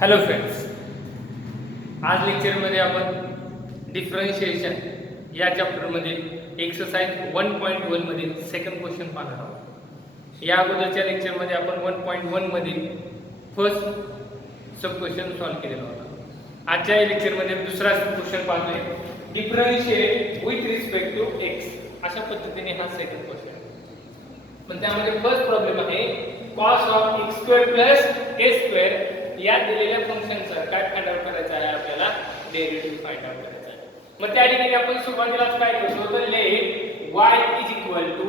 Hello friends, आज लेक्चरमध्ये आपण डिफरन्शिएशन या चॅप्टरमधील एक्सरसाइज 1.1 मधील सेकंड क्वेश्चन पाहणार आहोत. या अगोदरच्या लेक्चरमध्ये आपण 1.1 मधील फर्स्ट सब क्वेश्चन सॉल्व्ह केलेला होता. आजच्या या लेक्चरमध्ये दुसरा क्वेश्चन पाहतोय, differentiate with respect to x. अशा पद्धतीने हा सेकंड क्वेश्चन आहे. पण त्यामध्ये फर्स्ट प्रॉब्लेम आहे cos of x² plus a² या दिलेल्या फंक्शनचा काय फाइंड आउट करायचा आहे, आपल्याला डेरिव्हेटिव्ह फाइंड आउट करायचा आहे. मग त्या ठिकाणी आपण सुरुवातीलाच काय करतो, तर let y is equal to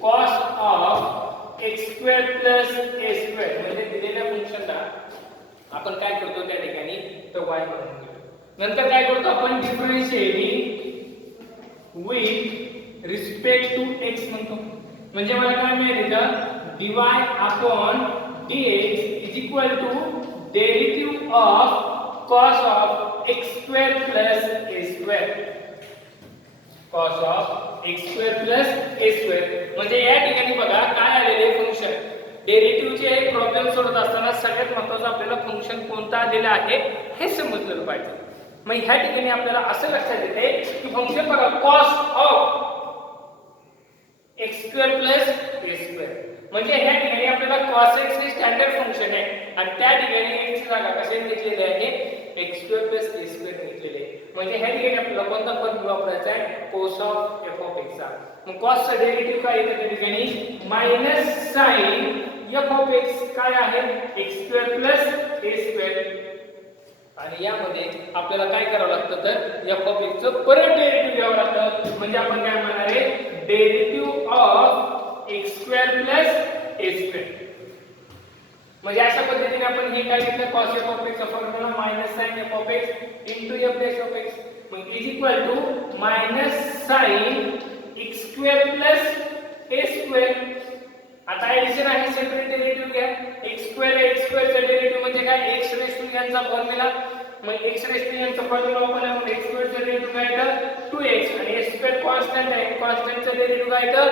cos of x² plus a² म्हणजे दिलेल्या फंक्शनला आपण काय करतो त्या ठिकाणी तर y म्हणून घेतो. नंतर काय करतो आपण differentiating with respect to x म्हणतो. म्हणजे मला काय मिळेल तर dy upon dx is equal to derivative of cos of x² plus a². cos of x² plus a² म्हणजे या ठिकाणी बघा काय आलेले फंक्शन डेरिव्हेटिव्हचे प्रॉब्लेम सोडत असताना सगळ्यात महत्त्वाचं आपल्याला फंक्शन कोणता आलेला आहे हे समजलं पाहिजे. मग ह्या ठिकाणी आपल्याला असं लक्षात येते की फंक्शन बघा cos of x² plus a² म्हणजे ह्या ठिकाणी आपल्याला cos x हे स्टँडर्ड फंक्शन आहे आणि त्या ठिकाणी x ची जागा कशाने घेतलेली आहे x² प्लस a² घेतलेली आहे. म्हणजे ह्या ठिकाणी आपल्याला कोणता फॉर्म्युला वापरायचा आहे cos of f of x चा. मग cos चा डेरिव्हेटिव्ह काय येतं त्या ठिकाणी minus sin f of x काय आहे x² प्लस a² आणि यामध्ये आपल्याला काय करावं लागतं तर f ऑफ x चं परत डेरिव्हेटिव्ह घ्यावं लागतं. म्हणजे आपण काय म्हणणार आहे derivative of x² plus a². म्हणजे अशा पद्धतीने आपण हे काय घेतलं cos f ऑफ x चा formula minus sin f of x into f dash of x मग is equal to minus sin x² plus a². आता ऍडिशन आहे सेपरेट डेरिव्हेटिव्ह घ्या. x² x² चा डेरिव्हेटिव्ह म्हणजे काय x रेज टू n चा formula. मग x रेज टू n चा फॉर्म्युला वापरला मग x² चा डेरिव्हेटिव्ह काय तर 2x आणि a² कॉन्स्टंट आहे कॉन्स्टंटचा डेरिव्हेटिव्ह काय तर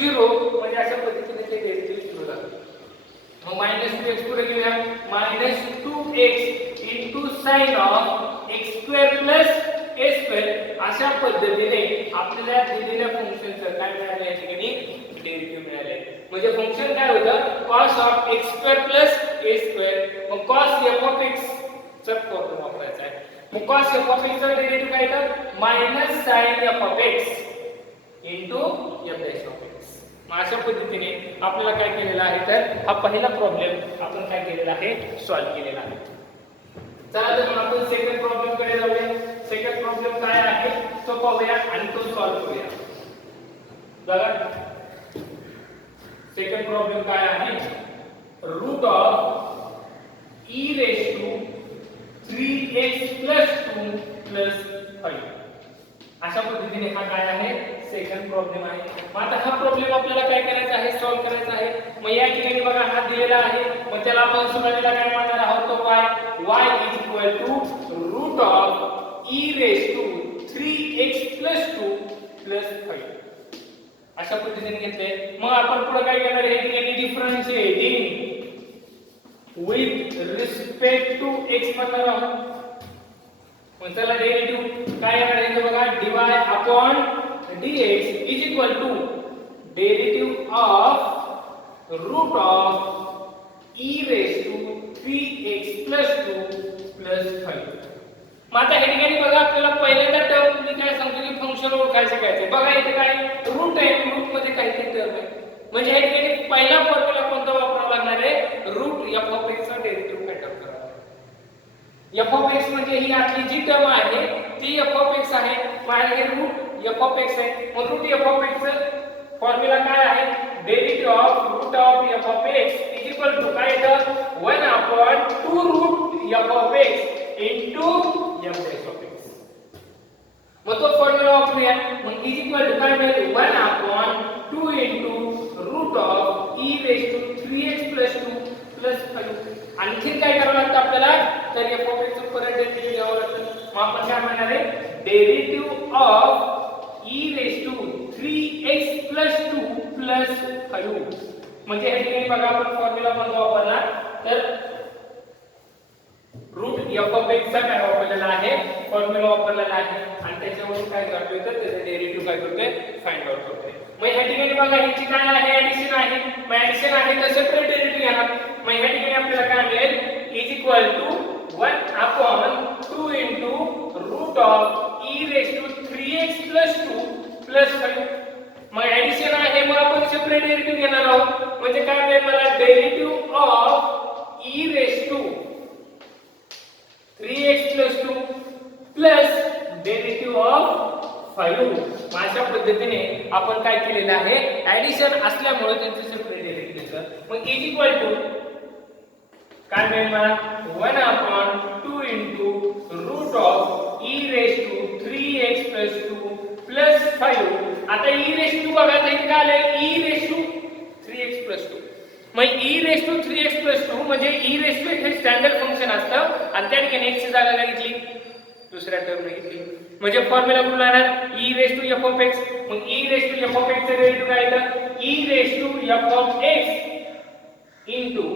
0. म्हणजे अशा पद्धतीने ते डेरिव्हेटिव्ह सुरू झालं. मग -2x पुढे घेऊया -2x into sin of x² plus a² अशा पद्धतीने आपल्याला दिलेल्या फंक्शनचं काय मिळाले या ठिकाणी डेरिव्हेटिव्ह मिळाले. म्हणजे फंक्शन काय होतं cos of x² plus a². मग cos f ऑफ x चा फॉर्म्युला वापरायचा आहे. मग cos f ऑफ x चा डेरिव्हेटिव्ह काय तर minus sin f of x into f dash of x. मग अशा पद्धतीने आपल्याला काय केलेलं आहे तर हा पहिला प्रॉब्लेम आपण काय केलेला आहे सॉल्व्ह केलेला आहे. चला तर मग आपण सेकंड प्रॉब्लेम कडे जाऊया. सेकंड प्रॉब्लेम काय आहे तो पाहूया आणि तो सॉल्व्ह करूया. बघा सेकंड प्रॉब्लेम काय आहे root of e raise to 3x plus 2 plus 5 अशा पद्धतीने हा काय आहे सेकंड प्रॉब्लेम आहे. मग आता हा प्रॉब्लेम आपल्याला काय करायचा आहे सॉल्व्ह करायचा आहे. मग या ठिकाणी बघा हा दिलेला आहे मग त्याला आपण सुरुवातीला काय म्हणणार आहोत तो y is equal to root of e raise to 3x plus 2 plus 5 अशा पद्धतीने घेतले. मग आपण पुढे काय करणार आहे ठिकाणी differentiating with respect to x म्हणणार आहोत. मग चला डेरिव्हेटिव्ह काय येणार आहे बघा dy upon dx is equal to derivative of root of e raise to 3x plus 2 plus 5. मग आता हे ठिकाणी बघा आपल्याला पहिल्यांदा टर्म मी काय सांगतो की फंक्शन ओळखायचं काय बघा इथे काय रूट आहे रूट मध्ये काहीतरी टर्म आहे. म्हणजे हे ठिकाणी पहिला फॉर्म्युला कोणता वापरावा लागणार आहे रूट f ऑफ x चा डेरिव्हेटिव्ह फाइंड आउट करावा. f ऑफ x म्हणजे ही आपली जी टर्म आहे ती f ऑफ x आहे. माझ्याकडे रूट f ऑफ x आहे. मग रूट f ऑफ x चा फॉर्म्युला काय आहे derivative of root of f of x is equal to काय येतं 1 upon 2 route f of x into f dash of x. मग तो फॉर्म्युला वापरूया. मग इज इक्वल टू काय मिळेल 1 upon 2 into root of e raise to 3x plus 2 plus 5. आणखी काय करावं लागतं आपल्याला तर f ऑफ x चं परत डेरिव्हेटिव्ह घ्यावं लागतं. मग आपण काय म्हणणार आहे derivative of e raise to 3x plus 2 plus 5. म्हणजे हे ठिकाणी बघा आपण फॉर्म्युला मध्ये वापरला तर f ऑफ x चा काय वापरलेला आहे फॉर्म्युला वापरलेला आहे आणि त्याच्यावरून काय करतोय तर त्याचं डेरिव्हेटिव्ह काय करतोय फाइंड आउट करतोय. मग ह्या ठिकाणी बघा ह्याची काय आहे ऍडिशन आहे. मग ऍडिशन आहे तर सेपरेट डेरिव्हेटिव्ह घेणार. मग ह्या ठिकाणी आपल्याला काय मिळेल is equal to 1 upon 2 into root of e raised to 3x plus 2 plus 5. मग ऍडिशन आहे मग आपण सेपरेट डेरिव्हेटिव्ह घेणार आहोत. म्हणजे काय मिळेल मला derivative of e raised to 3x plus 2 plus derivative of 5. अशा पद्धतीने आपण काय केलेलं आहे ऍडिशन असल्यामुळे त्यांचे सेपरेट डेरिव्हेटिव्ह घेतलं. मग इज इक्वल टू काय मिळेल मला 1 upon 2 into root of e raised to 3x plus 2 plus 5. आता e raised to बघा तर इथे काय आलंय e raised to 3x plus 2. मग e raised to 3x plus 2 म्हणजे e raised to हे स्टँडर्ड फंक्शन असतं आणि त्या ठिकाणी x ची जागा काय घेतली दुसऱ्या टर्म ने घेतली. म्हणजे फॉर्म्युला कुठला येणार e raised to f of x. मग e raised to f of x चे डेरिव्हेटिव्ह काय येतं e raised to f of x into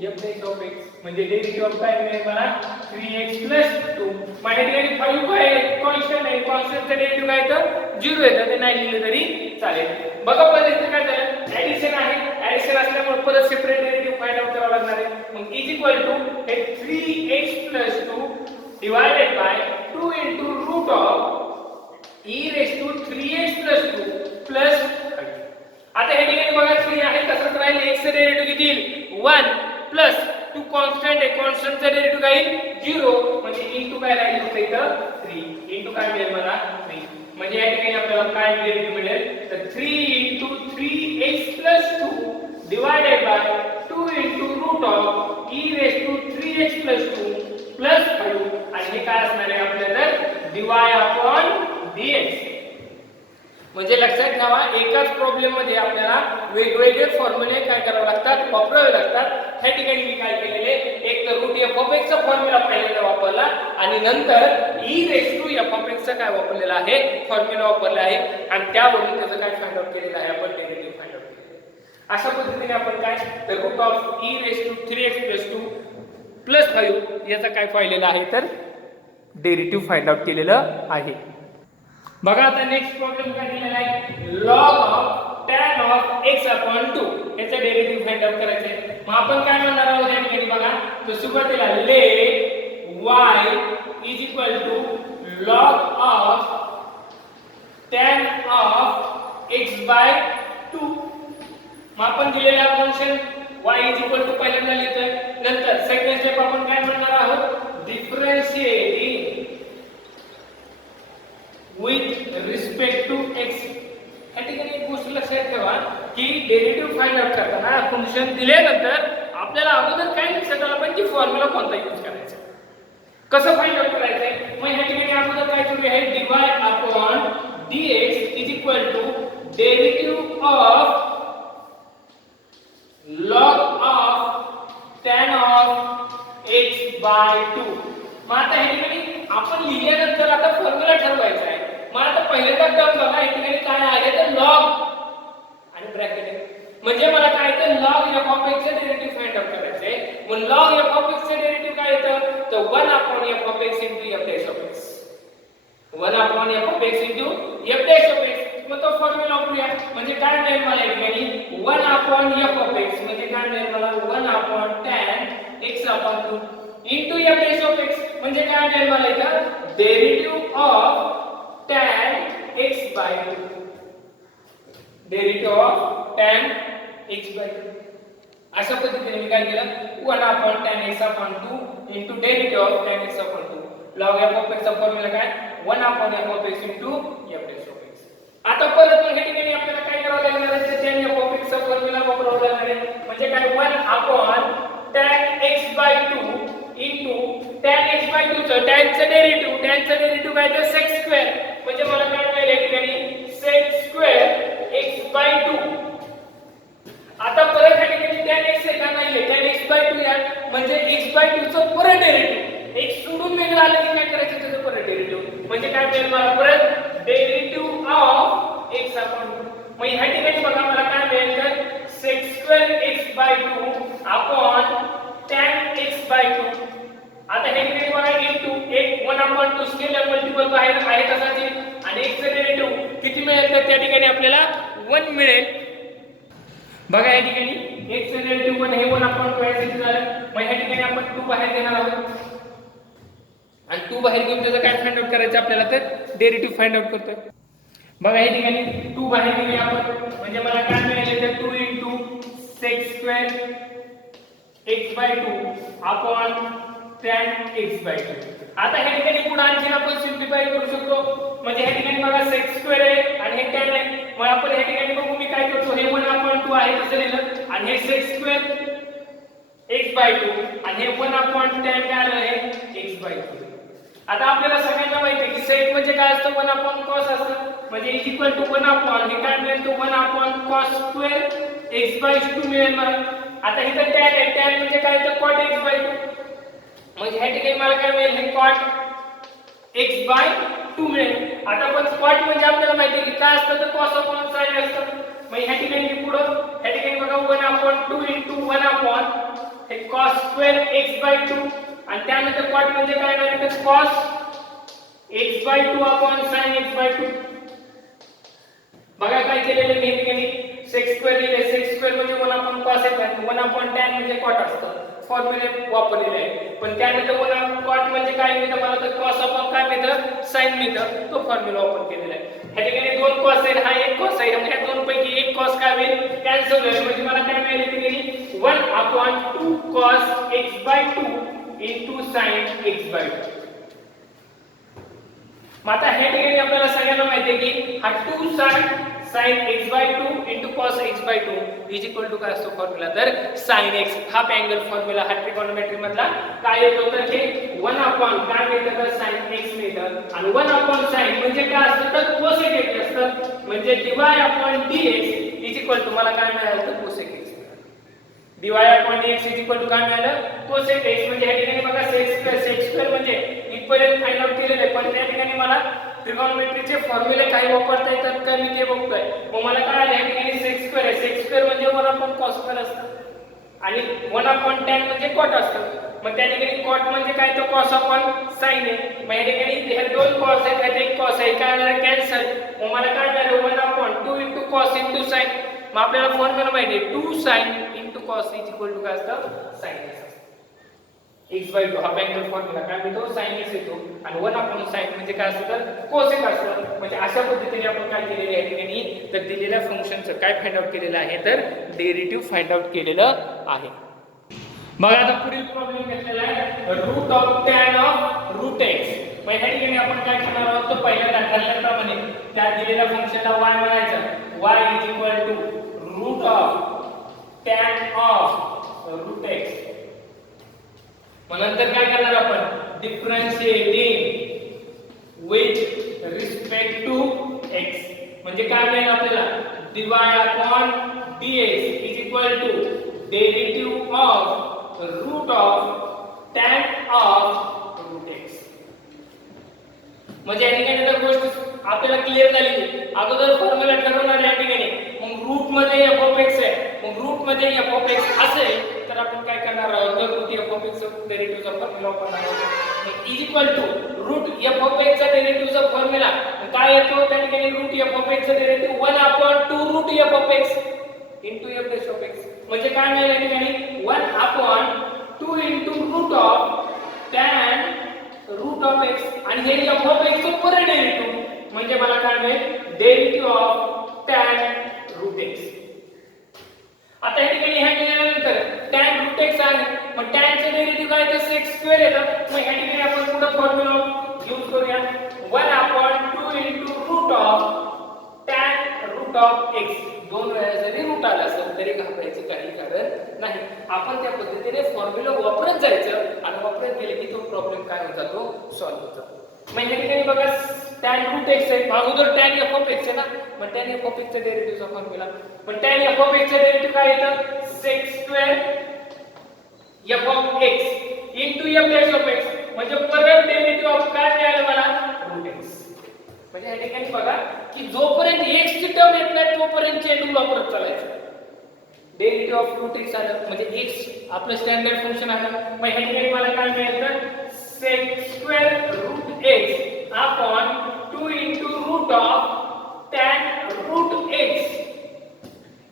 f dash of x म्हणजे डेरिव्हेटिव्ह ऑफ काय मिळेल मला 3x 2. म्हणजे ठिकाणी 5 काय कॉन्स्टंट आहे कॉन्स्टंटचं डेरिव्हेटिव्ह काय येतं 0 येतं. ते नाही लिहिलं तरी चालेल. बघा परत इथे काय झालं ऍडिशन आहे ऍडिशन असल्यामुळे परत सेपरेट डेरिव्हेटिव्ह फाइंड आउट करावा लागणार आहे. मग इज इक्वल टू हे 3x 2 divided by 2 into root of e raised to 3x plus 2 plus 5. आता हे ठिकाणी बघा 3 आहे तसंच राहील x चे डेरिव्हेटिव्ह किती 1 प्लस 2 कॉन्स्टंट आहे कॉन्स्टंटचा डेरिव्हेटिव्ह काय 0 म्हणजे इनटू काय राहील होतं इथं 3 इनटू काय मिळेल मला 3. म्हणजे या ठिकाणी आपल्याला काय डेरिव्हेटिव्ह मिळेल तर 3 into 3x plus 2 divided by 2 into root of e raised to 3x plus 2 plus 5. आणि हे काय असणार आहे आपल्याला dy upon dx. म्हणजे लक्षात ठेवा एकाच प्रॉब्लेम मध्ये आपल्याला वेगवेगळे फॉर्म्युले काय करावे लागतात वापरावे लागतात. ह्या ठिकाणी मी काय केलेले एक तर रूट f of x चा फॉर्म्युला पहिल्यांदा वापरला आणि नंतर e raised to f of x चा काय वापरलेला आहे फॉर्म्युला वापरला आहे आणि त्यावरून त्याचं काय फाइंड आउट केलेलं आहे आपण डेरिव्हेटिव्ह फाइंड आउट केलेलं आहे. अशा पद्धतीने आपण काय तर root of e raised to 3x plus 2 plus 5 याचा काय पाहिलेला आहे तर डेरिव्हेटिव्ह फाइंड आउट केलेलं आहे. बघा आता नेक्स्ट प्रॉब्लेम काय दिलेला आहे log of tan of x upon 2 याचा डेरिव्हेटिव्ह फाइंड आउट करायचा आहे. मग आपण काय म्हणणार आहोत या ठिकाणी बघा तर सुरुवातीला let y is equal to log of tan of x by 2. मग आपण दिलेला function y is equal to पहिल्यांदा लिहितोय. नंतर सेकंड स्टेप आपण काय म्हणणार आहोत differentiating with respect to x. या ठिकाणी एक गोष्ट लक्षात ठेवा की डेरिव्हेटिव्ह फाइंड आउट करताना फंक्शन दिल्यानंतर आपल्याला अगोदर काय लक्षात आलं पाहिजे फॉर्म्युला कोणता यूज करायचा कसं फाइंड आउट करायचंय. मग ह्या ठिकाणी अगोदर काय करूया हे dy upon dx is equal to derivative of log of tan of x by 2. मग आता हे ठिकाणी आपण लिहिल्यानंतर आता फॉर्म्युला ठरवायचा आहे. मग आता पहिल्यांदा टर्म बघा या ठिकाणी काय आहे तर log आणि ब्रॅकेट आहे. म्हणजे मला काय तर log f of x चे डेरिव्हेटिव्ह फाइंड आउट करायचे आहे. मग log f of x चे डेरिव्हेटिव्ह काय येतं तर 1 upon f of x into f dash of x. 1 upon f of x into f dash of x. मग तो फॉर्म्युला वापरूया. म्हणजे काय मिळेल मला या ठिकाणी 1 upon f of x म्हणजे काय मिळेल मला 1 upon tan x upon 2 into f dash of x म्हणजे काय मिळेल मला इथं derivative of tan x by 2. Derivative of tan x by 2. अशा पद्धतीने मी काय केलं 1 upon tan x upon 2 into derivative of tan x upon 2. log f of x चा फॉर्म्युला काय 1 upon f of x into f dash of x. आता परत मग या ठिकाणी आपल्याला काय करावं लागणार आहे तर tan f of x चा फॉर्म्युला वापरावा लागणार आहे. म्हणजे काय 1 upon tan x by 2 into tan x by 2 चं tan चं डेरिव्हेटिव्ह काय तर sec स्क्वेअर म्हणजे मला काय मिळेल या ठिकाणी sec स्क्वेअर x by 2. आता परत या ठिकाणी tan x आहे का नाहीये tan x by 2 या म्हणजे x by 2 चं परत डेरिव्हेटिव्ह x सोडून वेगळं आलं की काय करायचं त्याचं परत डेरिव्हेटिव्ह म्हणजे काय मिळेल मला परत डेरिव्हेटिव्ह ऑफ x upon 2. मग ह्या ठिकाणी बघा मला काय मिळेल तर sec square x by 2 upon tan x by 2. आता हे ठिकाणी बघा 1/2 स्केलर मल्टिपल आहे तसाच येईल आणि x चं डेरिव्हेटिव्ह किती मिळेल तर त्या ठिकाणी आपल्याला 1 मिळेल. बघा या ठिकाणी x चं डेरिव्हेटिव्ह 1 हे 1/2 आहे झालं. मग या ठिकाणी आपण 2 बाहेर घेणार आहोत आणि 2 बाहेर घेऊन त्याचं काय फाइंड आउट करायचं आपल्याला तर डेरिव्हेटिव्ह फाइंड आउट करतोय. बघा या ठिकाणी 2 बाहेर घेऊया आपण म्हणजे मला काय मिळेल तर 2 sec² x/2 upon tan x/2. आता ह्या ठिकाणी पुढे आणखी आपण सिम्प्लिफाय करू शकतो म्हणजे ह्या ठिकाणी बघा sec² आहे आणि हे tan आहे. मग आपण ह्या ठिकाणी बघू मी काय करतो हे 1/2 आहे तसं लिहिलं आणि हे sec² x/2 आणि हे 1/tan काय आलं हे x/2. आता आपल्याला सगळ्यांना माहिती आहे की sec म्हणजे काय असतं 1/cos असतं म्हणजे इक्वल टू 1/, हे काय मिळेल तो 1/cos² x/2 मिळेल मला. आता इथं tan आहे, tan म्हणजे काय तर cot x/2 म्हणजे ह्या ठिकाणी मला काय मिळेल हे cot x/2 मिळेल. आता पण cot म्हणजे आपल्याला माहिती आहे की काय असतं तर cos/sin असतं. मग ह्या ठिकाणी मी पुढं ह्या ठिकाणी बघा 1/2 1 हे cos² x/2 आणि त्यानंतर cot म्हणजे काय नाही तर cos x/2 sin x/2. बघा काय केलेलं मी ठिकाणी sec² लिहिले sec² म्हणजे 1/cos x/2 1/tan म्हणजे cot असतं फॉर्म्युले वापरलेले आहे. पण त्यानंतर 1/cot म्हणजे काय मिळतं मला तर cos काय मिळतं sin मिळतं तो फॉर्म्युला वापर केलेला आहे. ह्या ठिकाणी 2 cos आहे हा 1 cos आहे म्हणजे दोन पैकी एक cos काय होईल कॅन्सल होईल म्हणजे मला काय मिळेल ठिकाणी 1/2 cos x/2 sin x/2. मग आता ह्या ठिकाणी आपल्याला सगळ्यांना माहिती आहे की हा 2 sin x/2 cos x/2 is equal to काय असतो फॉर्म्युला तर sin x. हा अँगल फॉर्म्युला हा ट्रिगोनोमेट्री मधला काय येतो तर हे 1/, काय मिळतं तर sin x मिळतं आणि 1/sin म्हणजे काय असतं तर cosec x असतं म्हणजे dy/dx इज इक्वल टू मला काय मिळालं तर cosec x. dy/dx is equal to काय मिळालं cosec x म्हणजे ह्या ठिकाणी बघा sec² म्हणजे इथपर्यंत फाइंड आउट केलेलं आहे पण त्या ठिकाणी मला ट्रिगोनोमेट्रीचे फॉर्म्युले काही वापरता येतात का मी ते बघतोय. मग मला काय आलं ह्या ठिकाणी sec² आहे sec² म्हणजे 1/cos² असतं आणि 1/tan म्हणजे cot असतं. मग त्या ठिकाणी cot म्हणजे काय तर cos/sin आहे. मग या ठिकाणी हे 2 cos आहेत त्यात एक cos आहे काय आलं कॅन्सल. मग मला काय मिळालं 1/2 cos sin. मग आपल्याला फॉर्म्युला माहिती आहे 2 sin cos is equal to काय असतं sin x x/2 हा अँगल फॉर्म्युला काय मिळतो sin x येतो आणि 1/sin म्हणजे काय असतं तर cosec असतं. म्हणजे अशा पद्धतीने आपण काय केलेलं आहे ठिकाणी तर दिलेल्या फंक्शनचं काय फाइंड आउट केलेलं आहे तर डेरिव्हेटिव्ह फाइंड आउट केलेलं आहे. बघा आता पुढील प्रॉब्लेम घेतलेला आहे √tan x. मग ह्या ठिकाणी आपण काय करणार आहोत तर पहिल्यांदा ठरल्याप्रमाणे त्या दिलेल्या फंक्शनला y म्हणायचं y is equal to √tan √x. मग नंतर काय करणार आपण differentiating with respect to x म्हणजे काय मिळेल आपल्याला dy/dx is equal to derivative of √tan √x. म्हणजे या ठिकाणी तर गोष्ट आपल्याला क्लिअर झाली. अगोदर फॉर्म्युला ठरवणार या ठिकाणी मग रूट मध्ये f(x) आहे मग रूट मध्ये f(x) असेल तर आपण काय करणार आहोत तर रूट f(x) चा डेरिव्हेटिव्हचा फॉर्म्युला वापरणार आहोत. मग is equal to route f(x) चा डेरिव्हेटिव्हचा फॉर्म्युला काय येतो त्या ठिकाणी रूट f(x) चा डेरिव्हेटिव्ह 1/2 रूट f(x) f(x) म्हणजे काय मिळेल या ठिकाणी 1/2 रूट ऑफ tan √x आणि हे f(x) चं परत डेरिव्हेटिव्ह म्हणजे मला काय मिळेल डेरिव्हेटिव्ह ऑफ tan √x. आता या ठिकाणी हे केल्यानंतर tan √x आहे मग tan चे डेरिव्हेटिव्ह काय तर sec² येतं. मग या ठिकाणी आपण पुढे फॉर्म्युला यूज करूया 1/2 रूट ऑफ tan √x. दोन वेळा जरी रूट आला असेल तरी घाबरायचं काही कारण नाही. आपण त्या पद्धतीने फॉर्म्युला वापरत जायचं आणि वापरत गेले की तो प्रॉब्लेम काय होत जातो सॉल्व्ह होतो. मग या ठिकाणी बघा tan √x आहे अगोदर tan f(x) आहे ना मग tan f(x) चा डेरिव्हेटिव्हचा फॉर्म्युला पण tan f(x) चा डेरिव्हेटिव्ह काय येतं sec² f(x) म्हणजे परत डेरिव्हेटिव्ह ऑफ काय मिळालं मला √x. म्हणजे या ठिकाणी बघा की जोपर्यंत x ची टर्म येत नाही तोपर्यंत चेंडू वापरत चालायचं. डेरिव्हेटिव्ह ऑफ √x आलं म्हणजे x आपलं स्टँडर्ड फंक्शन आलं. मग या ठिकाणी मला काय मिळालं sec² x upon 2 into root of tan root x.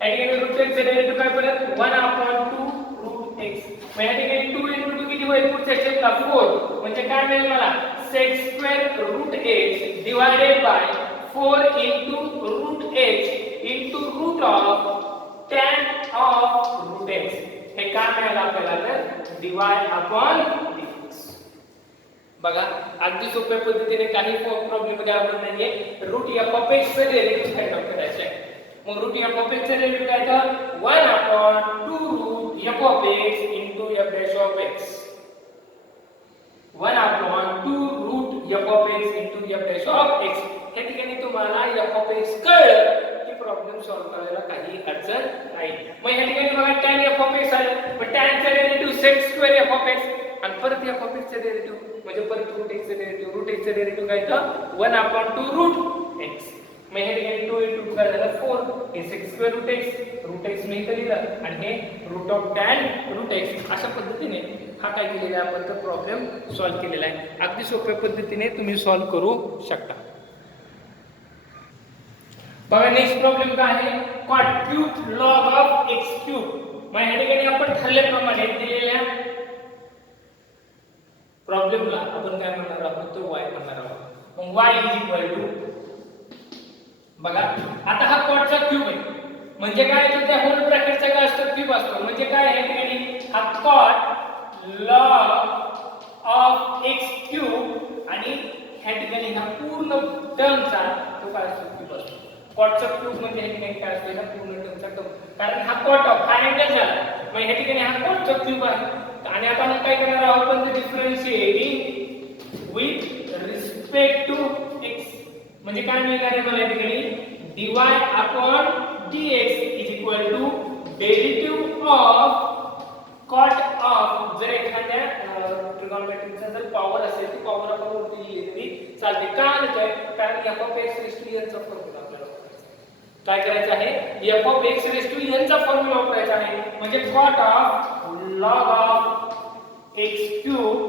या ठिकाणी रूट x चे डेरिव्हेटिव्ह काय पडेल 1 upon 2 root x. मग या ठिकाणी 2 into 2 किती होईल पुढच्या स्टेपला 4 म्हणजे काय मिळेल मला sec square root x divided by 4 into root x into root of tan of root x. हे काय मिळालं आपल्याला तर dy upon dx. बघा अगदी सोप्या पद्धतीने काही प्रॉब्लेम मध्ये आपण नाहीये रूट f of x चे डेरिव्हेटिव्ह फाइंड आउट करायचे आहे. मग रूट f of x चे डेरिव्हेटिव्ह काय तर 1 upon 2 root f of x into f dash of x. 1 upon 2 root f of x into f dash of x. हे ठिकाणी तुम्हाला f of x कळलं की प्रॉब्लेम सॉल्व्ह करायला काही अडचण नाही. मग या ठिकाणी बघा tan f of x आले पण tan चे derivative sec square f of x आणि परत f of x चे डेरिव्हेटिव्ह म्हणजे परत रूट x चे डेरिव्हेटिव्ह रूट x चे डेरिव्हेटिव्ह काय तर 1 upon 2 root x. मग हे ठिकाणी 2 into 2 काय झालं 4 हे sec square root x मी इथे लिहिलं आणि हे root of tan root x. अशा पद्धतीने हा काय केलेला आहे आपण तर प्रॉब्लेम सॉल्व्ह केलेला आहे. अगदी सोप्या पद्धतीने तुम्ही सॉल्व्ह करू शकता. बघा नेक्स्ट प्रॉब्लेम काय आहे cot log of x cube. मग या ठिकाणी आपण ठरल्याप्रमाणे दिलेल्या प्रॉब्लेमला आपण काय म्हणणार आहोत तो y म्हणणार आहोत. मग y is equal to बघा आता हा कॉटचा क्यूब आहे म्हणजे काय तर त्या होल ब्रॅकेटचा काय असतो क्यूब असतो म्हणजे काय आहे ठिकाणी हा cot log of x cube आणि ह्या ठिकाणी हा पूर्ण टर्मचा तो काय असतो क्यूब असतो. कॉटचा क्यूब म्हणजे ह्या ठिकाणी काय असतो ना पूर्ण टर्मचा टर्म कारण हा कॉट ऑफ हा अँगल झाला मग ह्या ठिकाणी हा कॉटचा क्यूब आहे आणि आता आपण काय करणार आहोत आपण differentiating with respect to x म्हणजे काय मिळणार आहे मला या ठिकाणी dy upon dx is equal to derivative of cot of जर एखाद्या ट्रिगोनोमेट्रीचा जर पॉवर असेल ती पॉवर आपण वरती लिहिली तरी चालते का काय कारण f of x raised to n चा फॉर्म्युला आपल्याला काय करायचं आहे f of x raised to n चा फॉर्म्युला वापरायचा आहे म्हणजे cot of log of x cube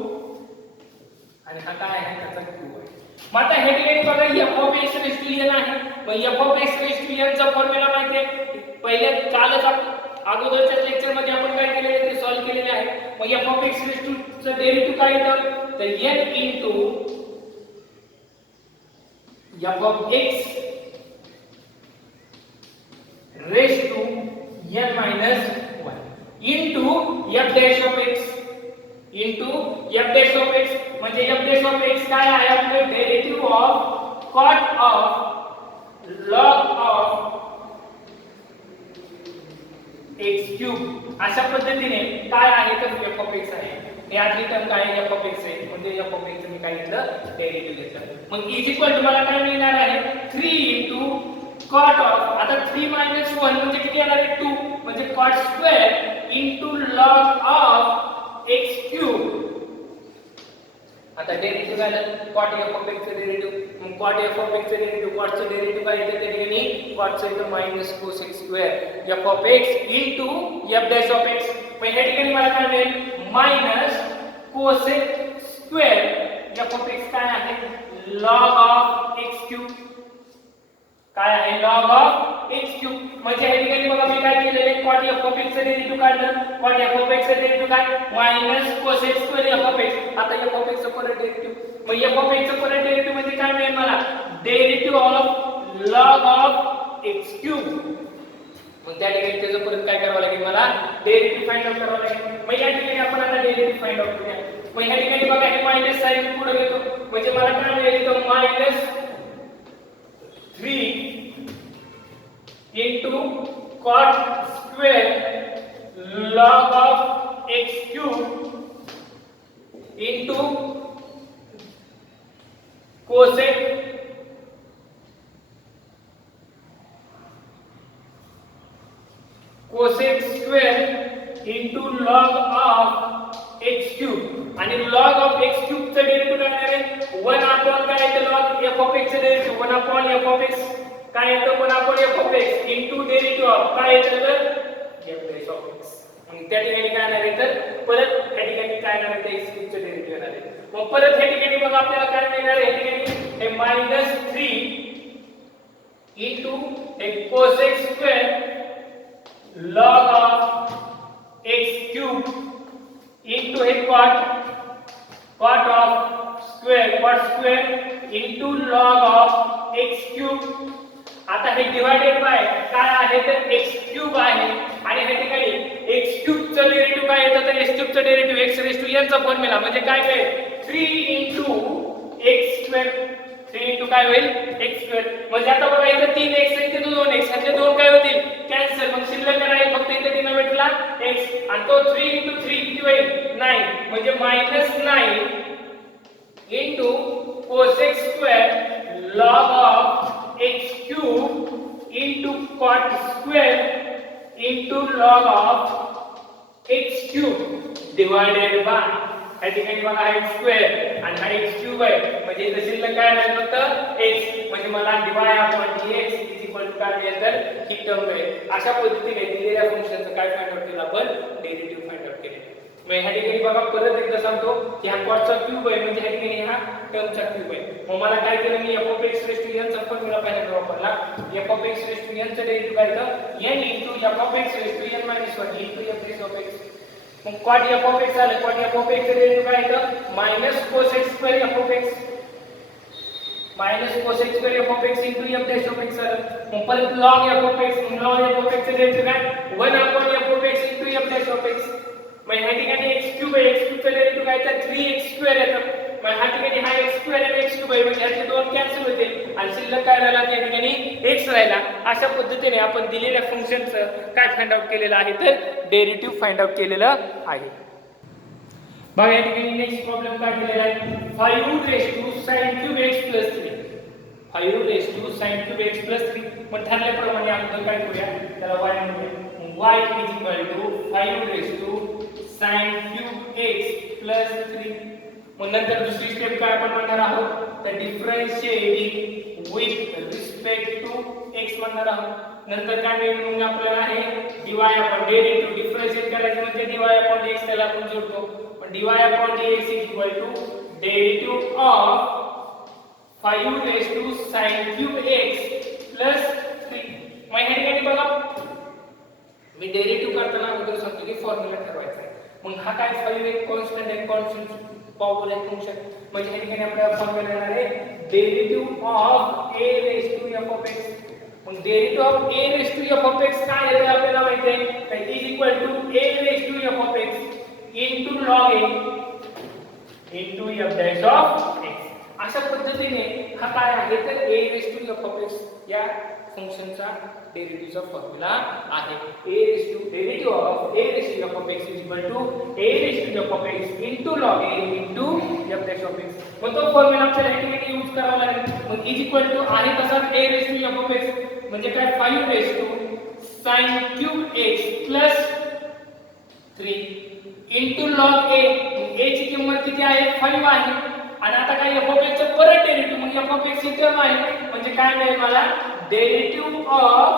आणि हा काय आहे त्याचा क्यूब आहे. मग आता हे ठिकाणी बघा f of x raised to n आहे मग f of x raised to n चा फॉर्म्युला माहिती आहे पहिले कालच अगोदरच्या लेक्चर मध्ये आपण काय केलेले ते सॉल्व्ह केलेले आहे. मग f of x raised to चा डेरिव्हेटिव्ह काय येतं तर n into f of x raised to n minus 1 into f dash of x into f dash of x म्हणजे f dash of x काय आहे आपले derivative of cot of log of x cube. अशा पद्धतीने काय आहे तर f of x आहे हे आधी टर्म काय f of x आहे म्हणजे f of x मी काय घेतलं डेरिव्हेटिव्ह घेतलं मग इज इक्वल टू मला काय मिळणार आहे 3 into cot of आता 3 minus 1 म्हणजे किती येणार आहे 2 म्हणजे cot square into log of x cube. आता डेरिव्हेटिव्ह झालं cot f of x चे डेरिव्हेटिव्ह मग cot f of x चे डेरिव्हेटिव्ह cot चे डेरिव्हेटिव्ह काय येते त्या ठिकाणी cot चे इथं minus cosec square f of x into f dash of x मग ह्या ठिकाणी मला काय मिळेल minus cosec square f of x काय आहे log of x cube काय आहे log of x cube म्हणजे ह्या ठिकाणी बघा मी काय केलेले cot f of x चे डेरिव्हेटिव्ह काढलं cot f of x चे डेरिव्हेटिव्ह काय minus cosec square f of x आता f of x चं परत डेरिव्हेटिव्ह मग f of x चं परत डेरिव्हेटिव्ह म्हणजे काय मिळेल मला derivative of log of x cube मग त्या ठिकाणी त्याचं परत काय करावं लागेल मला डेरिव्हेटिव्ह फाइंड आउट करावं लागेल. मग या ठिकाणी आपण आता डेरिव्हेटिव्ह फाइंड आउट करूया. मग ह्या ठिकाणी बघा हे मायनस साइन पुढे घेतो म्हणजे मला काय मिळेल इथं minus 3 into cot square log of x cube into cosec square into log of x cube आणि log of x cube चा डेरिव्हेटिव्ह काय आहे 1 upon काय आहे log f of x चा derivative 1 upon f of x काय येतं 1 upon f of x into derivative of काय येतं तर f dash of x आणि त्या ठिकाणी काय येणार आहे तर परत त्या ठिकाणी काय येणार आहे x cube चा डेरिव्हेटिव्ह येणार आहे. मग परत हे ठिकाणी बघा आपल्याला काय मिळणार आहे, हे ठिकाणी हे -3 into a cosec square log of x cube into a cot of square into log of x cube. आता हे डिवाइडेड बाय काय आहे तर x क्यूब आहे आणि हे ठिकाणी x क्यूब चं डेरिव्हेटिव्ह काय येतं तर x क्यूब चं derivative x raise to n चा फॉर्म्युला म्हणजे काय काय 3 into x square 3 into काय होईल x स्क्वेअर. म्हणजे आता बघा इथे 3x आणि इथे 2x ह्यातले दोन काय होतील कॅन्सल. मग शिल्लक राहील फक्त इथे डिनॉमिनेटरला x आणि तो 3 into 3 किती होईल 9 म्हणजे -9 into cosec square log of x cube into cot square into log of x cube divided by या ठिकाणी बघा हा x स्क्वेअर आणि हा x क्यूब आहे म्हणजे इथे शिल्लक काय राहील फक्त x म्हणजे मला dy/dx काय मिळेल तर ही टर्म मिळेल. अशा पद्धतीने दिलेल्या फंक्शनचं काय फाइंड आउट केलं आपण डेरिव्हेटिव्ह फाइंड आउट केले. मग ह्या ठिकाणी बघा परत एकदा सांगतो की हा कॉटचा क्यूब आहे म्हणजे ह्या ठिकाणी हा टर्मचा क्यूब आहे. मग मला काय केलं मी f(x) चा फॉर्म्युला पहिल्यांदा वापरला. f(x) चं डेरिव्हेटिव्ह काय होतं n f(x) - 1 f(x) मग cot f(x) आलं. cot f(x) चं डेरिव्हेटिव्ह काय येतं -cosec square f(x) -cosec square f(x) f (x) आलं. मग परत log f(x) log f(x) चं डेरिव्हेटिव्ह काय 1/f(x) f(x) मग ह्या ठिकाणी x क्यूब आहे x क्यूब चं डेरिव्हेटिव्ह काय तर 3x² येतं. मग ह्या ठिकाणी हा x² आणि x क्यूब आहे म्हणजे ह्याचे दोन कॅन्सल होतील आणि शिल्लक काय राहिला त्या ठिकाणी x राहिला. अशा पद्धतीने आपण दिलेल्या फंक्शनचं काय फाइंड आउट केलेलं आहे तर डेरिव्हेटिव्ह फाइंड आउट केलेलं आहे. बघा या ठिकाणी नेक्स्ट प्रॉब्लेम काय दिलेला आहे 5 sin³ x 3 5 sin³ x 3 मग ठरल्याप्रमाणे आपण काय करूया त्याला y म्हणूया. y = 5 sin³ x 3 मग नंतर दुसरी स्टेप काय आपण म्हणणार आहोत तर differentiating with respect to x म्हणणार आहोत. नंतर काय मिळून आपल्याला आहे dy/dx डिफरन्शिएट करायचं म्हणजे dy/dx त्याला आपण जोडतो. पण dy/dx derivative of 5 sin³ x 3 मग हे ठिकाणी बघा मी डेरिव्हेटिव्ह करताना अगोदर सांगतो की फॉर्म्युला ठरवायचा आहे. मग हा काय 5 एक कॉन्स्टंट आहे कॉन्स्टंट पॉवर आहे फंक्शन म्हणजे हे ठिकाणी आपल्याला फॉर्म्युला येणार आहे डेरिव्हेटिव्ह ऑफ a(f)(x) मग डेरिव्हेटिव्ह ऑफ a(f)(x) काय आहे आपल्याला माहिती आहे तर a(f)(x) log a f(x) अशा पद्धतीने हा काय आहे तर a(f)(x) या फंक्शनचा डेरिव्हेटिव्हचा फॉर्म्युला आहे. Derivative of a(f)(x) log a f(x) मग तो फॉर्म्युला आपल्याला हे ठिकाणी यूज करावा लागेल. मग आहे तसाच a(f)(x) म्हणजे काय 5 sin³ x 3 log a ची किंमत किती आहे 5 आहे आणि आता काय f(x) चं परत डेरिव्हेटिव्ह मग f(x) ची टर्म आहे म्हणजे काय मिळेल मला डेरिव्हेटिव्ह ऑफ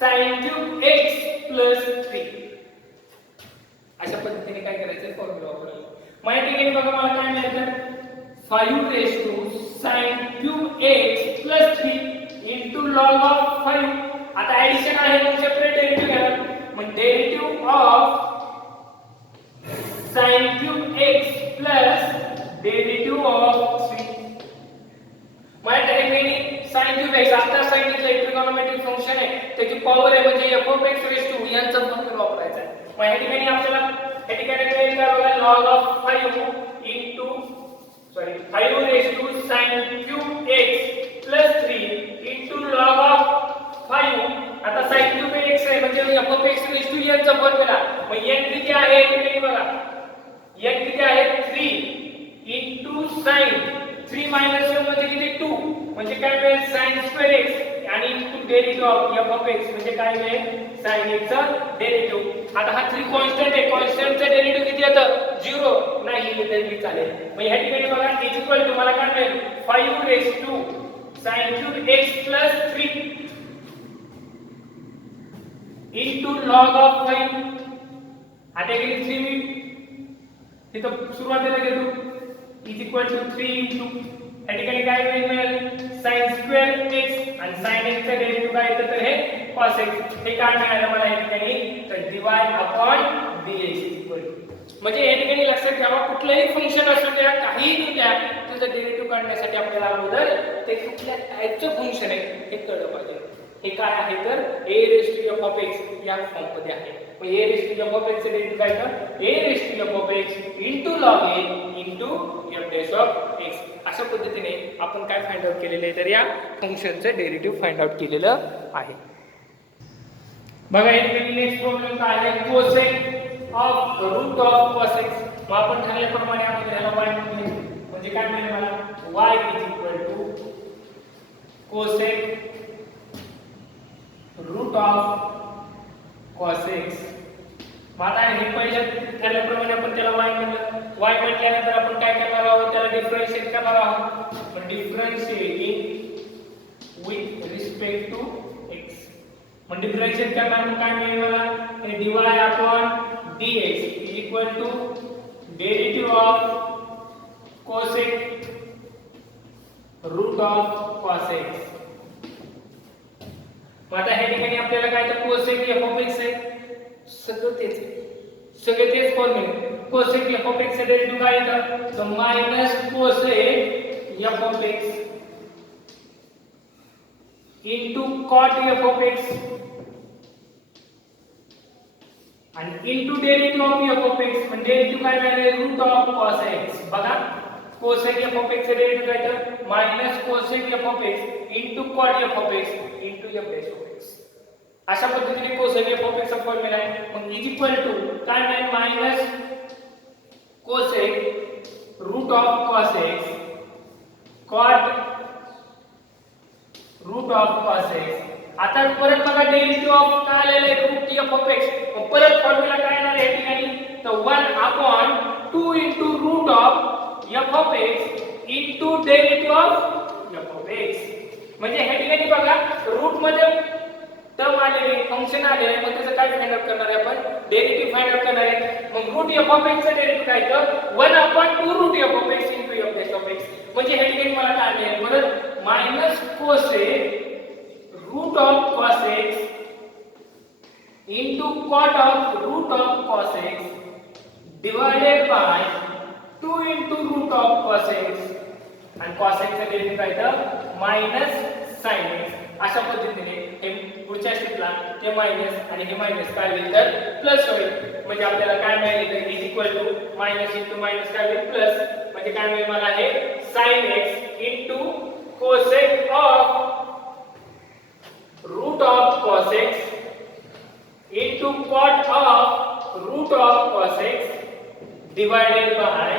sin³ x 3 अशा पद्धतीने काय करायचं फॉर्म्युला वापरायचा. मग या ठिकाणी बघा मला काय मिळालं 5 sin³ x 3 log of 5 आता ऍडिशन आहे मग सेपरेट डेरिव्हेटिव्ह घ्या. मग derivative of sin³ x derivative of 3 मग या ठिकाणी sin³ x आता सांगितलं ट्रिगोनोमेट्रिक फंक्शन आहे त्याची पॉवर आहे म्हणजे f(x) यांचा फॉर्म्युला वापरायचा आहे. मग या ठिकाणी आपल्याला या ठिकाणी काय बघा log of 5 sin³ x 3 log of 5 आता sin³ x आहे म्हणजे f(x) यांचा फॉर्म्युला मग n किती आहे ठिकाणी बघा n किती आहे 3 sin 3 - 1 म्हणजे किती 2 म्हणजे काय मिळेल sin² x आणि डेरिव्हेटिव्ह ऑफ f(x) म्हणजे काय मिळेल sin x चा डेरिव्हेटिव्ह. आता हा 3 कॉन्स्टंट आहे कॉन्स्टंटचा डेरिव्हेटिव्ह किती येतं 0 नाही येते तरी चालेल. मग ह्या ठिकाणी बघा मला काय मिळेल 5 sin³ x 3 log of 5 आता किती 3 मी तिथं सुरुवातीला घेतो इज इक्वल टू 3 इंटू या ठिकाणी काय मिळेल sin स्क्वेअर x आणि sin x चा डेरिव्हेटिव्ह काय येतं तर हे cos x हे काय मिळालं मला या ठिकाणी तर dy upon dx is equal to म्हणजे या ठिकाणी लक्षात ठेवा कुठलंही फंक्शन असू द्या काहीही घेऊ द्या त्याचं डेरिव्हेटिव्ह काढण्यासाठी आपल्याला अगोदर ते कुठल्या टाइपचं फंक्शन आहे हे कळलं पाहिजे हे काय आहे तर a raised to f of x या फॉर्म मध्ये आहे मग a raised to f of x चे डेरिव्हेटिव्ह काय तर a raised to f of x into log a into f dash of x अशा पद्धतीने आपण काय फाइंड आउट केलेलं आहे तर या फंक्शनचं डेरिव्हेटिव्ह फाइंड आउट केलेलं आहे बघा या ठिकाणी नेक्स्ट प्रॉब्लेम काय आहे cosec of root of cos x मग आपण ठरल्याप्रमाणे आपण याला y म्हणूया म्हणजे काय मिळेल मला y is equal to cosec root of cos x मग आता हे पहिल्या ठरल्याप्रमाणे आपण त्याला y म्हणलं y म्हटल्यानंतर आपण काय करणार आहोत त्याला डिफरन्शिएट करणार आहोत मग differentiating with respect to x मग डिफरन्शिएट करणार मग काय मिळेल मला हे dy upon dx is equal to derivative of cosec root of cos x मग आता ह्या ठिकाणी आपल्याला काय तर cosec f of x आहे सगळे तेच फॉर्म्युले cosec f of x चे डेरिव्हेटिव्ह काय येतं तर minus cosec f of x into cot f of x आणि into derivative of f of x म्हणजे डेरिव्हेटिव्ह काय मिळाले रूट ऑफ cos x बघा cosec f of x चे डेरिव्हेटिव्ह काय तर minus cosec f of x into cot f of x into f dash of x अशा पद्धतीने cosec f of x चा फॉर्म्युला आहे मग इज इक्वल टू काय मिळेल minus cosec root of cos x cot root of cos x आता परत बघा डेरिव्हेटिव्ह ऑफ काय आलेलं आहे रूट f of x मग परत फॉर्म्युला काय येणार आहे या ठिकाणी तर 1 upon 2 into root of f of x into derivative of f of x म्हणजे या ठिकाणी बघा रूट मध्ये टर्म आलेले फंक्शन आलेले मग त्याचं काय फाइंड आउट करणार आहे आपण डेरिव्हेटिव्ह फाइंड आउट करणार आहे मग रूट f of x चा डेरिव्हेटिव्ह काय तर 1 upon 2 route f of x into f dash of x म्हणजे या ठिकाणी मला काय मिळेल परत minus cosec root of cos x into cot of root of cos x divided by 2 into root of cos x आणि cos x चा derivative काय तर मायनस sin x अशा पद्धतीने हे पुढच्या स्टेपला ते मायनस आणि हे मायनस काय होईल तर प्लस होईल म्हणजे आपल्याला काय मिळेल तर is equal to minus into minus काय होईल प्लस म्हणजे काय मिळेल मला हे sin x into cosec of root of cos x into cot of root of cos x divided by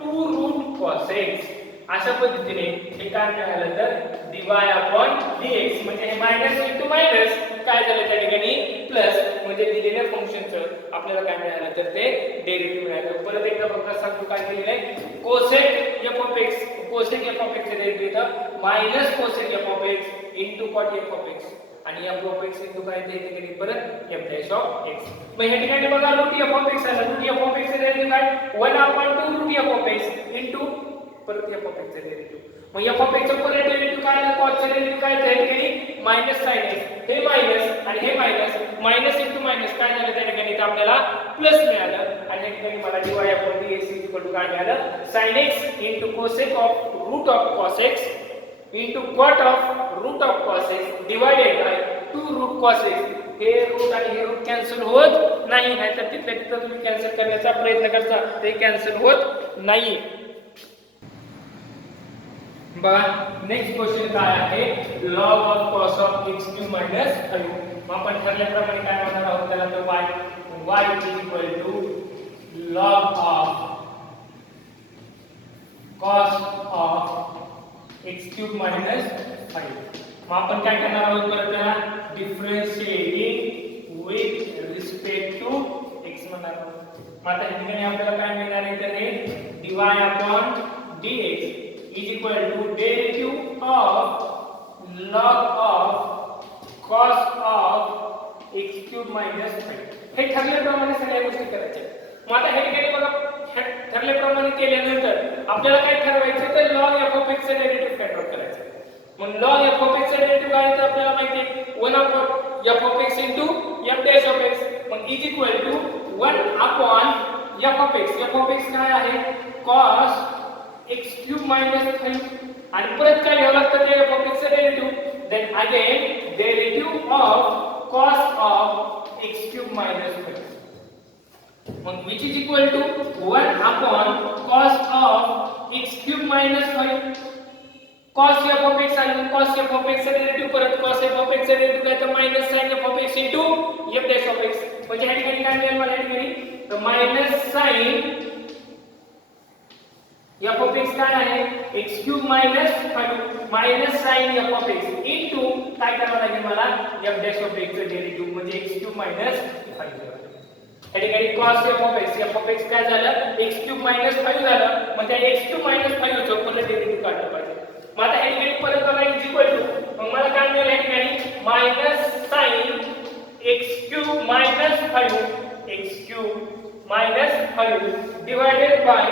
2 root cos x अशा पद्धतीने हे काय मिळालं तर dy upon dx म्हणजे हे मायनस इंटू मायनस काय झालं त्या ठिकाणी प्लस म्हणजे दिलेल्या फंक्शनचं आपल्याला काय मिळालं तर ते डेरिव्हेटिव्ह मिळालं परत एकदा बघा सांगतो काय केलेलं आहे cosec f of x cosec f of x चे डेरिव्हेटिव्ह येतं minus cosec f of x into cot f of x आणि f of x इंटू काय ते ठिकाणी परत f dash of x मग ह्या ठिकाणी बघा रूट f of x आला रूट f of x चे डेरिव्हेटिव्ह काय 1 upon 2 route f of x into परत f of x चे डेरिव्हेटिव्ह मग f of x चं परत डेरिव्हेटिव्ह काय आलं cos चे डेरिव्हेटिव्ह काय त्या ठिकाणी मायनस sin x हे मायनस आणि हे मायनस मायनस इंटू मायनस काय झालं त्या ठिकाणी तर आपल्याला प्लस मिळालं आणि या ठिकाणी मला dy upon dx equal to काय मिळालं sin x into cosec of root of cos x into cot of root of cos x divided by 2 root cos x हे रूट आणि हे रूट कॅन्सल होत नाही नाहीतर तिथल्या तिथं तुम्ही कॅन्सल करण्याचा प्रयत्न करता ते कॅन्सल होत नाही बघा नेक्स्ट क्वेश्चन काय आहे log of cos of x cube minus 5 मग आपण ठरल्याप्रमाणे काय म्हणणार आहोत त्याला तर y is equal to log of cos of x cube minus 5 मग आपण काय करणार आहोत परत त्याला differentiating with respect to x म्हणणार आहोत मग आता या ठिकाणी आपल्याला काय मिळणार आहे तर हे dy upon dx is equal to derivative of log of cos of x cube minus 5 हे ठरल्याप्रमाणे सगळ्या गोष्टी करायच्या मग आता हे ठिकाणी बघा म्हटल्याप्रमाणे केल्यानंतर आपल्याला काय ठरवायचं तर log f of x चं डेरिव्हेटिव्ह फाइंड आउट करायचं. मग log f of x चं डेरिव्हेटिव्ह काय तर आपल्याला माहिती आहे 1 upon f of x into f dash of x मग is equal to 1 upon f of x. f of x काय आहे cos x cube minus 5 आणि परत काय घ्यावं लागतं ते f of x चं derivative then again derivative of cos of x cube minus 5 मग which is equal to 1 upon cos of x cube minus 5 cos f of x आणि cos f of x चा derivative परत cos f of x चा derivative काय तर minus sin f of x into f dash of x म्हणजे या ठिकाणी काय मिळेल मला या ठिकाणी तर minus sin f of x काय आहे x cube minus 5 minus sin f of x into काय करावं लागेल मला f dash of x चा डेरिव्हेटिव्ह म्हणजे x cube minus 5 या ठिकाणी cos f of x काय झालं x cube minus 5 झालं मग त्या x cube minus 5 चं परत डेरिव्हेटिव्ह काढलं पाहिजे. मग आता या ठिकाणी परत बघा इज इक्वल टू मग मला काय मिळेल या ठिकाणी minus sin x cube minus 5 x cube minus 5 divided by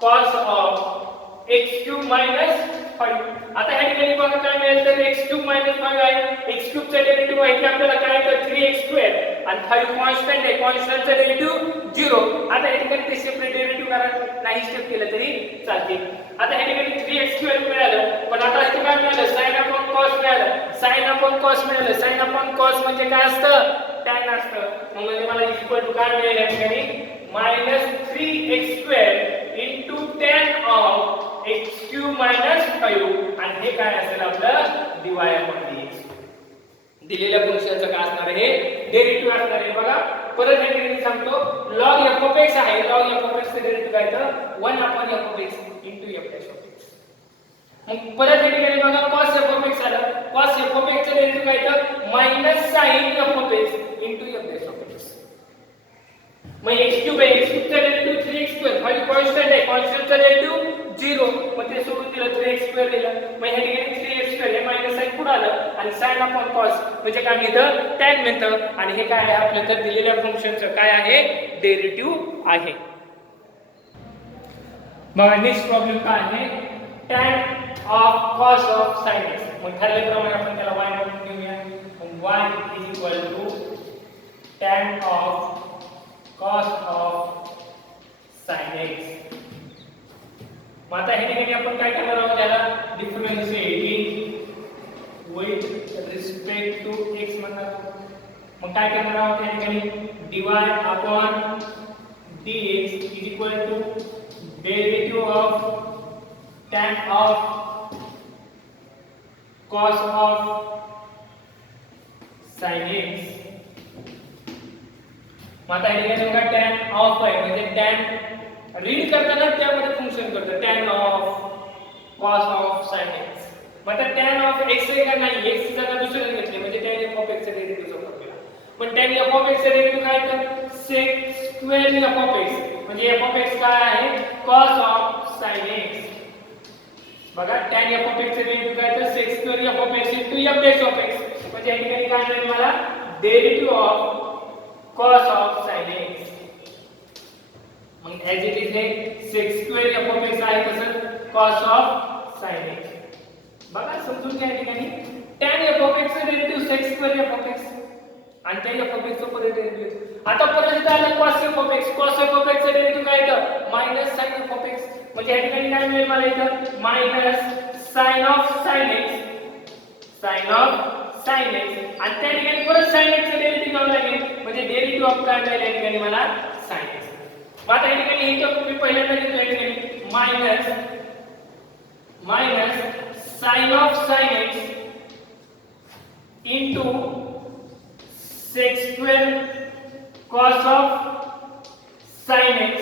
cos of x cube minus 5 आता या ठिकाणी बघा काय मिळेल तर x cube minus 5 आहे x cube चा डेरिव्हेटिव्ह आहे की आपल्याला काय तर 3x square आणि 5 कॉन्स्टंट आहे कॉन्स्टंटचा डेरिव्हेटिव्ह 0 आता या ठिकाणी ते सेपरेट डेरिव्हेटिव्ह करा नाही स्टेप केलं तरी चालते. आता या ठिकाणी 3x square मिळालं पण आता इथे काय मिळालं sin upon cos मिळालं sin upon cos मिळालं sin upon cos म्हणजे काय असतं tan असतं मग म्हणजे मला इक्वल टू काय मिळेल या ठिकाणी -3x square into tan of x cube minus 5 आणि हे काय असेल आपलं dy upon dx दिलेल्या फंक्शनचं काय असणार आहे डेरिव्हेटिव्ह असणार आहे बघा परत हे ठिकाणी सांगतो log f of x आहे log f of x चे डेरिव्हेटिव्ह काय तर 1 upon f of x into f dash of x मग परत हे ठिकाणी बघा cos f of x आलं cos f of x चे डेरिव्हेटिव्ह काय तर -sin f of x into f dash of x मग x cube आहे x cube चा डेरिव्हेटिव्ह 3x square 5 कॉन्स्टंट आहे कॉन्स्टंटचा डेरिव्हेटिव्ह 0 मग ते सोडून दिलं 3x square दिलं मग ह्या ठिकाणी 3x square हे मायनस साइन पुढे आलं आणि sin upon cos म्हणजे काय मिळतं tan मिळतं आणि हे काय आहे आपल्या तर दिलेल्या फंक्शनचं काय आहे डेरिव्हेटिव्ह आहे. मग नेक्स्ट प्रॉब्लेम काय आहे tan of cos of sin x मग ठरल्याप्रमाणे आपण त्याला y म्हणून घेऊया मग y is equal to tan of cos of sin x मग आता हे ठिकाणी आपण काय करणार आहोत त्याला differentiating with respect to x म्हणणार मग काय करणार आहोत या ठिकाणी dy upon dx is equal to derivative of tan of cos of sin x मग आता या ठिकाणी बघा tan of आहे म्हणजे tan रीड करताना त्यामध्ये फंक्शन करतं tan of cos of sin x मग आता tan of x आहे का नाही x ची जागा दुसऱ्याने घेतली म्हणजे tan f of x चे डेरिव्हेटिव्ह जो आपल्याला पण tan f of x चे डेरिव्हेटिव्ह काय तर sec square f of x म्हणजे f of x काय आहे cos of sin x बघा tan f of x चे डेरिव्हेटिव्ह काय तर sec square f of x into f dash of x म्हणजे या ठिकाणी काय मिळेल मला derivative of cos of sin x मग ऍज इट इज हे sec square f of x आहे तसं cos of sin x बघा समजून घ्या ठिकाणी tan f of x चे derivative sec square f of x आणि tan f of x चं परत डेरिव्हेटिव्ह आता परत इथं आलं cos f of x cos f of x चे डेरिव्हेटिव्ह काय येतं minus sin f of x म्हणजे या ठिकाणी काय मिळेल मला इथं minus sin of sin x आणि त्या ठिकाणी परत sin x चे डेरिव्हेटिव्ह घ्यावं लागेल म्हणजे डेरिव्हेटिव्ह ऑफ काय मिळेल या ठिकाणी मला sin x मग आता या ठिकाणी हे तर मी पहिल्यांदा घेतो या ठिकाणी minus sin of sin x into sec square cos of sin x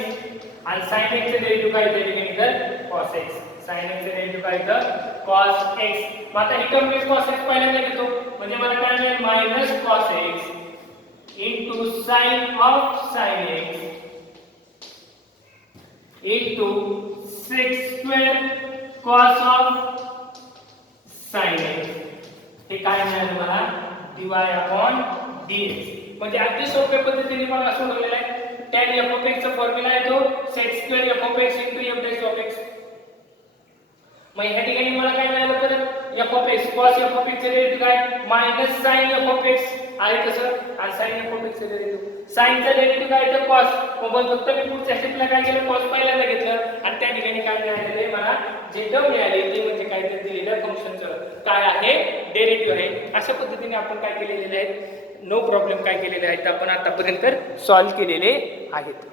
आणि sin x चे डेरिव्हेटिव्ह काय येतं ठिकाणी तर cos x sin x चे डेरिव्हेटिव्ह काय येतं cos x मग आता ही टर्म मी cos x पहिल्यांदा घेतो म्हणजे मला काय मिळेल minus cos x into sin of sin x into sec square cos of sin x हे काय मिळालं मला dy upon dx म्हणजे अगदी सोप्या पद्धतीने मला सोडवलेलं आहे tan f of x चा फॉर्म्युला येतो sec square f of x into f dash of x. मग ह्या ठिकाणी मला काय मिळालं परत f of x cos f of x चे डेरिव्हेटिव्ह काय minus sin f of x आहे कसं आणि sin f of x चे डेरिव्हेटिव्ह sin चा डेरिव्हेटिव्ह काय तर cos. मग फक्त मी पुढच्या स्टेपला काय केलं cos पहिल्यांदा घेतलं आणि त्या ठिकाणी काय मिळालेलं आहे मला जे टर्म मिळाली ते म्हणजे काय तर दिलेल्या फंक्शनचं काय आहे डेरिव्हेटिव्ह आहे. अशा पद्धतीने आपण काय केलेले आहेत नो प्रॉब्लेम काय केलेले आहेत आपण आतापर्यंत सॉल्व्ह केलेले आहेत.